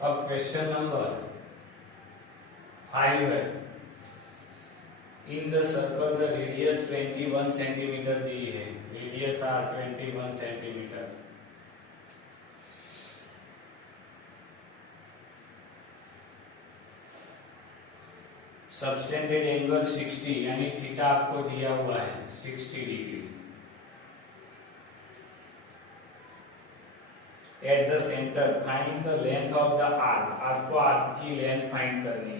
अब question number 5 है। In the circle the radius 21 centimetre दी है। Radius R 21 centimetre. Subtended angle 60 यानी थीटा आपको दिया हुआ है 60 degree. At the centre find the length of the arc. आपको आर्क की लेंथ फाइंड करनी है।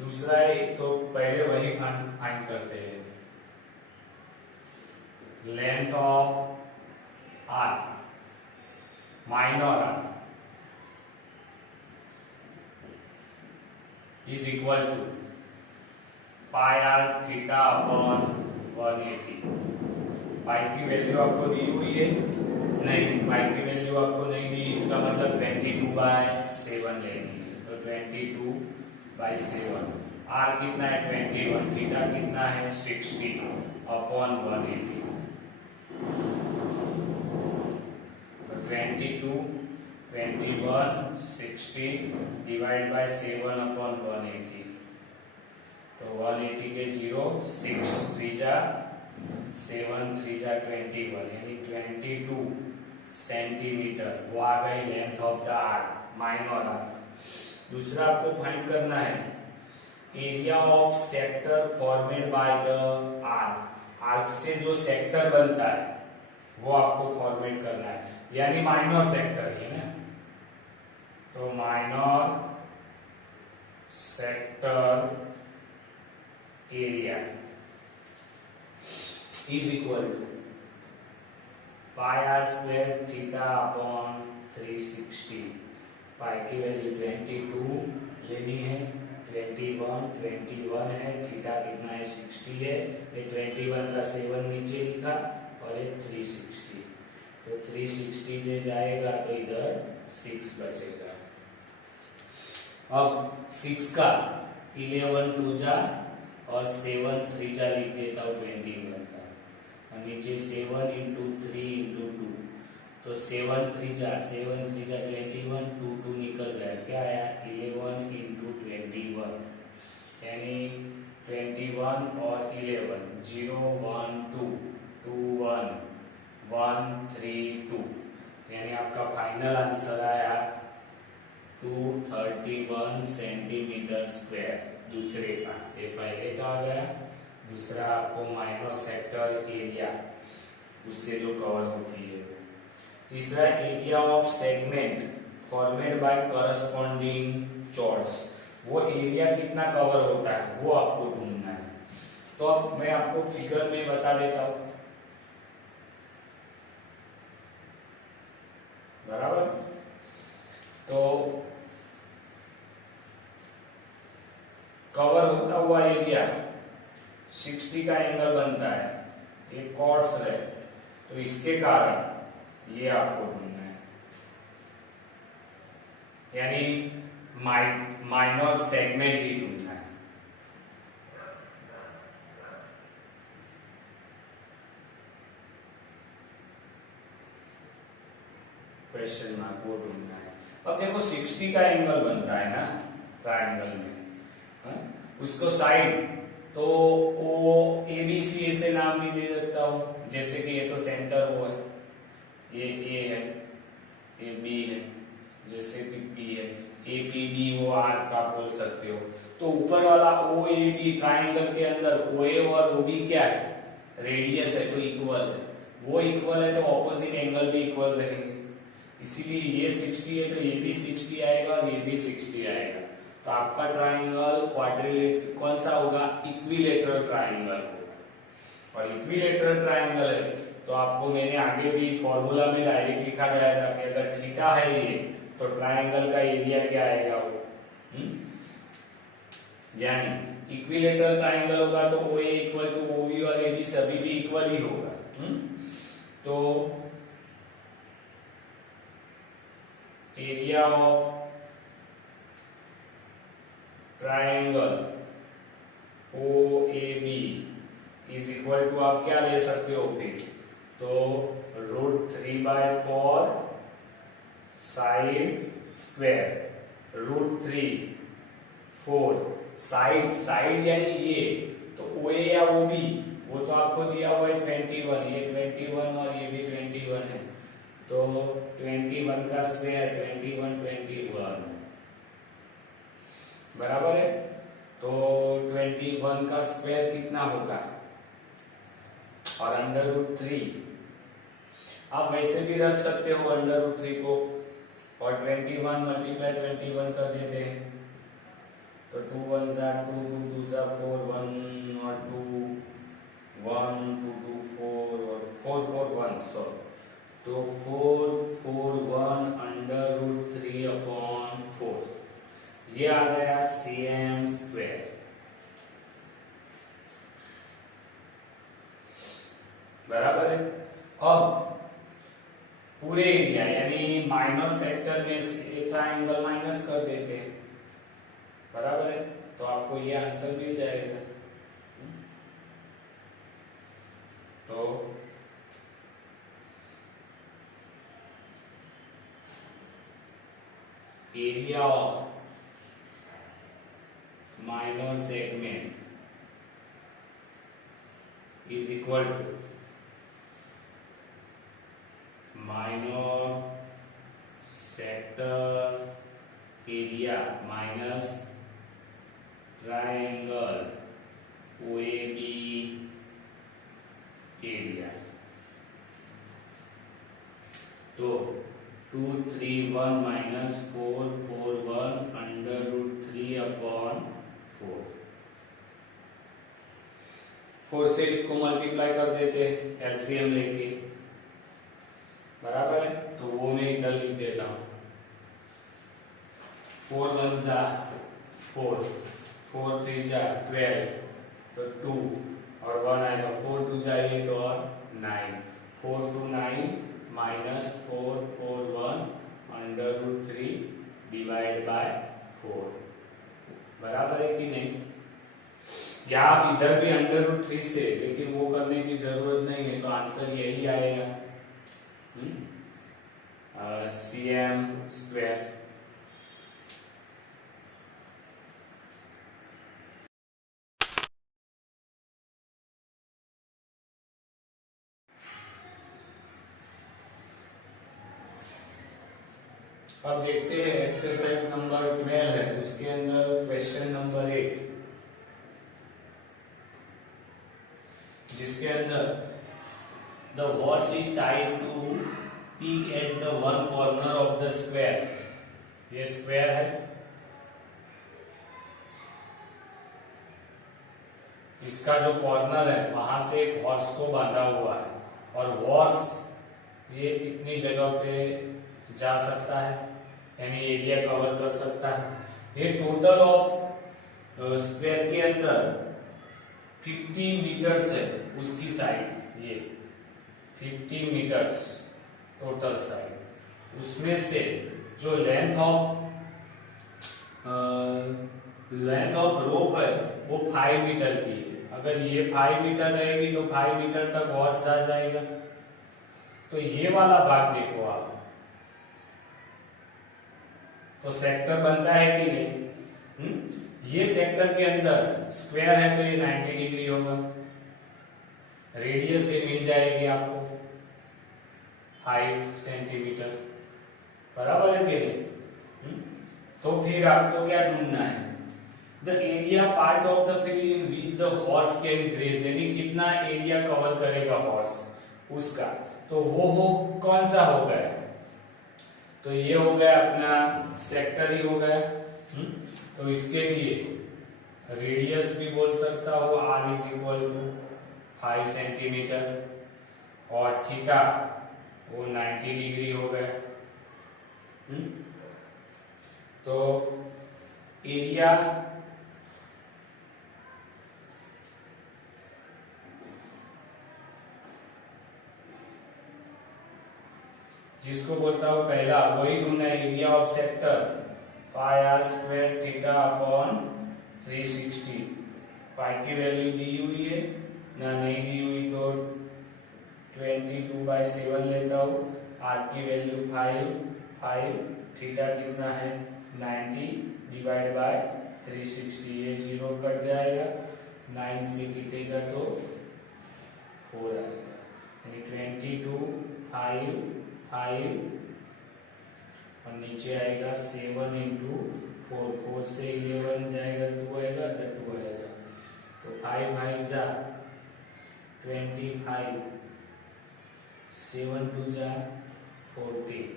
दूसरा है तो पहले वही फाइंड करते हैं। Length of arc minor arc is equal to pi r theta upon 180। Pi की वैल्यू आपको दी हुई है? नहीं, पाई की वैल्यू आपको नहीं दी। इसका मतलब 22/7 लेनी है। तो 22/7। आर कितना है 21, थीटा कितना है 60 अपॉन 180। तो 22, 21, 60 डिवाइड बाय 7 अपॉन 180। तो 180 के 0, 6 3 जा 7 3 जा 21 यानी 22 सेंटीमीटर। वो आ गई length of the arc minor arc. दूसरा आपको फाइंड करना है area of sector formed by the arc. Arc से जो सेक्टर बनता है वो आपको फॉर्मेट करना है, यानी माइनर सेक्टर है ना। तो minor sector area is equal to pi r square theta upon 360। Pi की वैल्यू 22 लेनी है। 21 है। थीटा कितना है 60 है। ये 21 का 7 नीचे लिखा और ये 360। तो 360 ले जाएगा तो इधर 6 बचेगा। अब 6 का 11 2 जा और 7 3 जा लिख देता हूँ 21 का। और नीचे 7 इंटू 3 इंटू 2। तो 7 3 जा 21, 2 2 निकल गया। क्या आया 11 इंटू 21 यानी 21 और 11 0 1 2 2 1 1 3 2 यानी आपका फाइनल आंसर आया 231 सेंटीमीटर स्क्वायर। दूसरे का, ये पहले का आ गया। दूसरा आपको माइनर सेक्टर एरिया उससे जो कवर होती है। तीसरा area of segment formed by corresponding chords. वो एरिया कितना कवर होता है वो आपको ढूंढना है। तो अब मैं आपको फिगर में बता देता हूं, बराबर। तो कवर होता हुआ एरिया 60 का एंगल बनता है, एक कॉर्ड्स है। तो इसके कारण ये आपको ढूंढना है, यानी माइनर सेगमेंट ही ढूंढना है। क्वेश्चन मार्क वो ढूंढना है। अब देखो 60 का एंगल बनता है ना ट्रायंगल में, उसको साइड तो ओ ए बी सी ऐसे नाम भी दे देता हूं। जैसे कि ये तो सेंटर वो है, ये ए है, ये बी है, जैसे कि पी है, ए पी बी वो आर्क आप बोल सकते हो। तो ऊपर वाला ओ ए बी ट्राइंगल के अंदर ओ ए और ओ बी क्या है रेडियस है, तो इक्वल है। वो इक्वल है तो ऑपोजिट एंगल भी इक्वल रहेंगे। इसीलिए ये 60 है तो ये भी 60 आएगा और ये भी 60 आएगा। तो आपका ट्राइंगल क्वाड्रिलेटरल कौन सा होगा? इक्विलेटरल ट्राइंगल होगा। और इक्विलेटरल ट्राइंगल है तो आपको मैंने आगे भी फॉर्मूला में डायरेक्ट लिखा गया था कि अगर थीटा है ये तो ट्राइंगल का एरिया क्या आएगा वो, यानी इक्विलेटरल ट्राइंगल होगा तो O A equal to O B और ए बी सभी भी इक्वल ही होगा। तो area of triangle O A B is equal to आप क्या ले सकते हो फिर, तो √3/4 साइड स्क्वायर √3 4 साइड साइड यानी ये तो OA या OB वो तो आपको दिया हुआ है 21 ये 21 और ये भी 21 है तो 21 का स्क्वायर 21 बराबर है तो 21 का स्क्वायर कितना होगा और √3 आप वैसे भी रख सकते हो √3 को और 21 मल्टीप्लाई 21 कर देते हैं तो 2 1 2 2 2 4 1 और 2 1 2 2 4 और 4 4 1 सो तो 4 4 1 √3 अपॉन 4 ये आ गया cm स्क्वायर बराबर है। अब पूरे एरिया यानी माइनर सेक्टर में से ट्राइंगल माइनस कर देते हैं बराबर है तो आपको ये आंसर मिल जाएगा तो area of minor segment is equal to minor sector area minus triangle OAB area तो 2 3 1 माइनस 4 4 1 √3 अपॉन 4 से इसको मल्टीप्लाई कर देते एलसीएम लेके बराबर है तो वो मैं इधर लिख देता हूं 4 1 जा 4 4 3 जा 12 तो 2 और 1 आएगा 4 2 जा 8 और 9 4 2 9 माइनस 4 4 1 √3 डिवाइड बाय 4 बराबर है कि नहीं या आप इधर भी √3 से लेकिन वो करने की जरूरत नहीं है तो आंसर यही आएगा cm स्क्वायर अब देखते हैं एक्सरसाइज नंबर 12 है उसके अंदर क्वेश्चन नंबर 8 जिसके अंदर the watch is tied to P at the one corner of the square ये स्क्वायर है इसका जो कॉर्नर है वहां से एक हॉर्स को बांधा हुआ है और हॉर्स ये इतनी जगह पे जा सकता है यानी एरिया कवर कर सकता है ये टोटल ऑफ स्क्वायर के अंदर 50 मीटर्स है उसकी साइड ये 50 मीटर्स टोटल साइड उसमें से जो लेंथ ऑफ रोप है वो 5 मीटर की है अगर ये 5 मीटर रहेगी तो 5 मीटर तक हॉर्स जा जाएगा तो ये वाला भाग देखो आप तो सेक्टर बनता है कि नहीं ये सेक्टर के अंदर स्क्वायर है तो ये 90 डिग्री होगा रेडियस से मिल जाएगी आपको 5 सेंटीमीटर बराबर है कि नहीं तो फिर आपको क्या ढूंढना है the area part of the field in which the horse can graze यानी कितना एरिया कवर करेगा हॉर्स उसका तो वो हो कौन सा हो गया तो ये हो गया अपना सेक्टर ही हो गया तो इसके लिए रेडियस भी बोल सकता हो r is equal to 5 centimetre और थीटा वो 90 डिग्री हो गया तो एरिया जिसको बोलता हूं पहला वही ढूंढना है area of sector pi r square theta upon 360 pi की वैल्यू दी हुई है ना नहीं दी हुई तो 22/7 लेता हूं r की वैल्यू 5 5 थीटा कितना है 90 डिवाइड बाय 360, ये 0 कट जाएगा, 9 से किटेगा तो 4 आएगा, यानी 22 5 5 और नीचे आएगा 7 इंटू 4, 4 से 11 जाएगा 2 आएगा, तो 2 आएगा, तो 5 5 जा 25, 7 2 जा 40,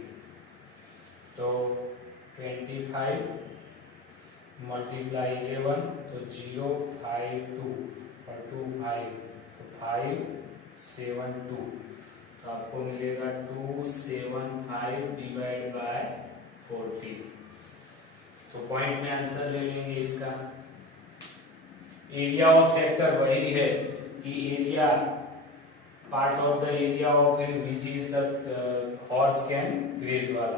तो 25 मल्टीप्लाई 11 तो 0 5 2 और 2 5, तो 5 7 2, तो आपको मिलेगा 275 डिवाइड बाय 40, तो पॉइंट में आंसर ले लेंगे इसका। एरिया ऑफ सेक्टर वही है कि area part of the area of which is the horse can graze वाला,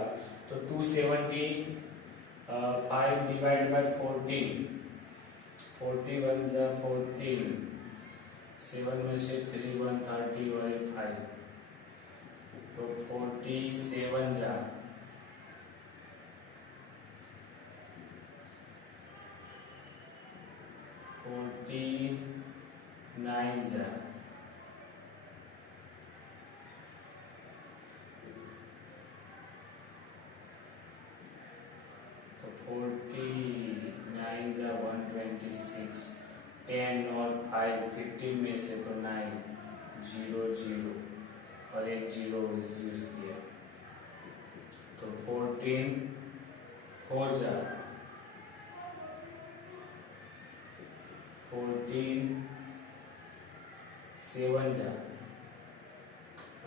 तो 275 डिवाइड बाय 14, 41 जा 14, 7 में से 3 130 और 5, तो 47 जा 49 जा 49 जा 126, 10 और 5 15 में से तो 9 0 0 और एक 0 यूज किया, तो 14 4 जा 14 7 जा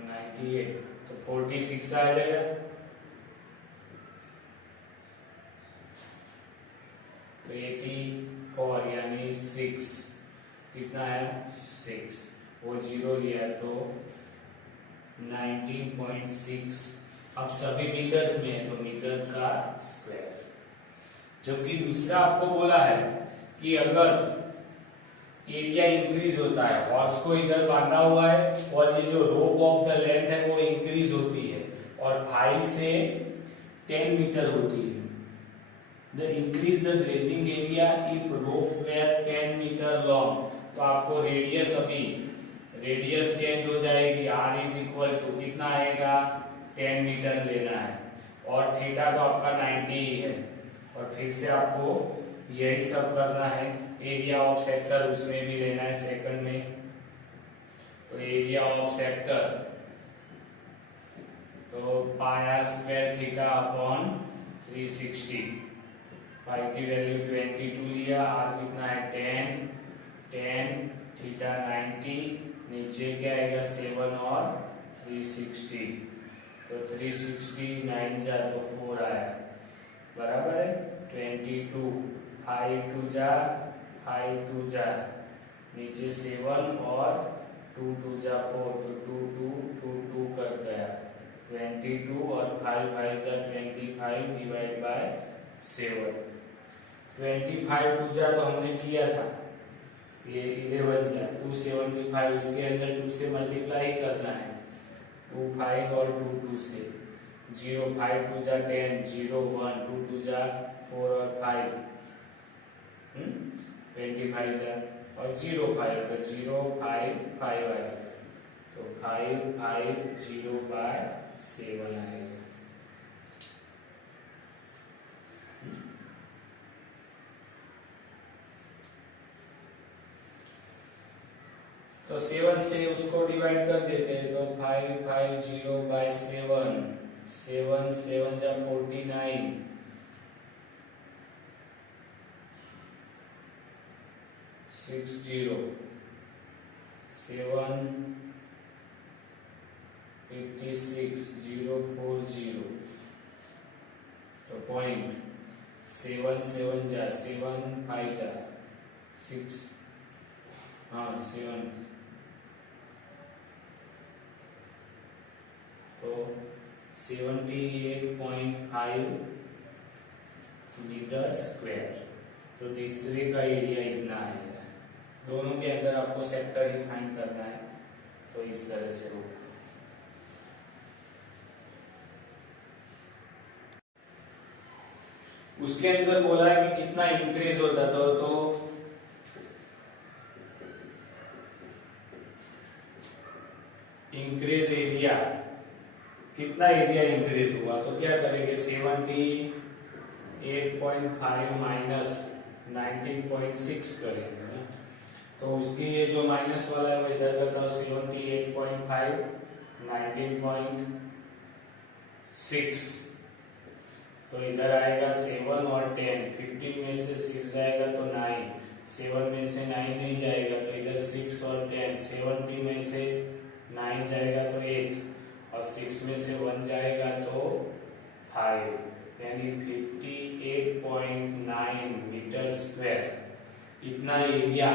98, तो 46 आ जाएगा, तो 84 यानी 6 कितना है 6, वो 0 लिया तो 19.6, अब सभी मीटर्स में है तो मीटर्स का स्क्वायर। जबकि दूसरा आपको बोला है कि अगर एरिया इंक्रीज होता है, हॉर्स को इधर बांधा हुआ है और ये जो रोप ऑफ द लेंथ है वो इंक्रीज होती है और 5 से 10 मीटर होती है, the increase the grazing area if rope were 10 metre long, तो आपको रेडियस अभी रेडियस चेंज हो जाएगी, r इज इक्वल टू कितना आएगा 10 मीटर लेना है और थीटा तो आपका 90 ही है, और फिर से आपको यही सब करना है। एरिया ऑफ सेक्टर उसमें भी लेना है सेकंड में, तो एरिया ऑफ सेक्टर तो पाया स्क्वायर थीटा अपॉन 360, पाई की वैल्यू 22 लिया, आर कितना है 10 10 थीटा 90, नीचे क्या आएगा 7 और 360, तो 360 9 जा तो 4 आया, बराबर है 22, 5 2 जा 5 2 जा नीचे 7 और 2 2 जा 4, तो 2 2 2 2 कर गया 22 और 5 5 जा 25 डिवाइड बाय 7, 25 2 जा तो हमने किया था, ये 11 जा 275, उसके अंदर 2 से मल्टीप्लाई करना है, 2 5 और 2 2 से 0 5 2 जा 10 0 1 2 2 जा 4 और 5 25 जा और 0 5 तो 0 5 5 आएगा, तो 5 5 0 बाय 7 आएगा। तो 7 से उसको डिवाइड कर देते हैं, तो 5 5 0 बाय 7 7 7 जा 49 6 0 7 56 0 4 0, तो पॉइंट 7 7 जा 7 5 जा 6 हाँ 7, तो 78.5 मीटर स्क्वायर, तो तीसरे का एरिया इतना आएगा। दोनों के अंदर आपको सेक्टर ही फाइंड करना है, तो इस तरह से होगा। उसके अंदर बोला है कि कितना इंक्रीज होता तो इंक्रीज एरिया, कितना एरिया इंक्रीज हुआ तो क्या करेंगे 78.5 माइनस 19.6 करेंगे ना। तो उसकी ये जो माइनस वाला है वो इधर करता हूँ 78.5 19.6 तो इधर आएगा 7 और 10, 15 में से 6 जाएगा तो 9, 7 में से 9 नहीं जाएगा तो इधर 6 और 10, 70 में से 9 जाएगा तो 8 और 6 में से 1 जाएगा तो 5, यानी 58.9 मीटर स्क्वायर। इतना एरिया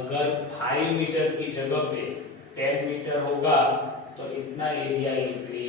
अगर 5 मीटर की जगह पे 10 मीटर होगा तो इतना एरिया इंक्रीज